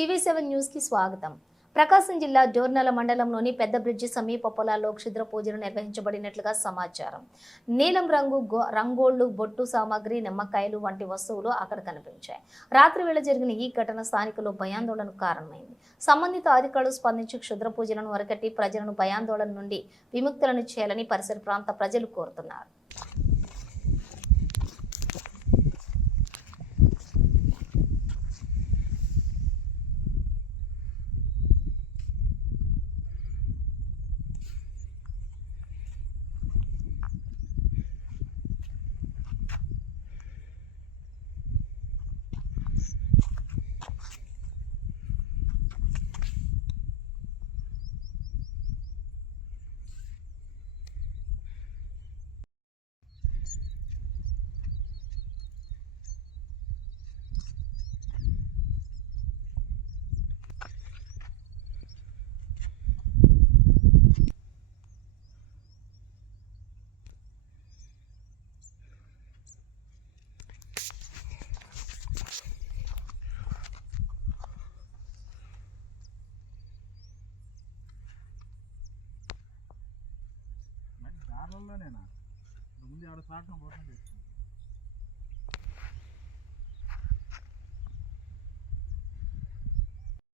టీవీ7 news కి స్వాగతం. ప్రకాశం జిల్లా డోర్నల మండలంలోని పెద్ద బ్రిడ్జి సమీప పొలాల్లో క్షుద్ర పూజలు నిర్వహించబడినట్లుగా సమాచారం. నీలం రంగు రంగోళ్లు, బొట్టు సామాగ్రి, నిమ్మకాయలు వంటి వస్తువులు అక్కడ కనిపించాయి. రాత్రి వేళ జరిగిన ఈ ఘటన స్థానికులు భయాందోళనకు కారణమైంది. సంబంధిత అధికారులు స్పందించి క్షుద్ర పూజలను అరికట్టి ప్రజలను భయాందోళన నుండి విముక్తులను చేయాలని పరిసర ప్రాంత ప్రజలు కోరుతున్నారు. దారిలోనేనా ముందు ఆడ సాటం పోతుంది.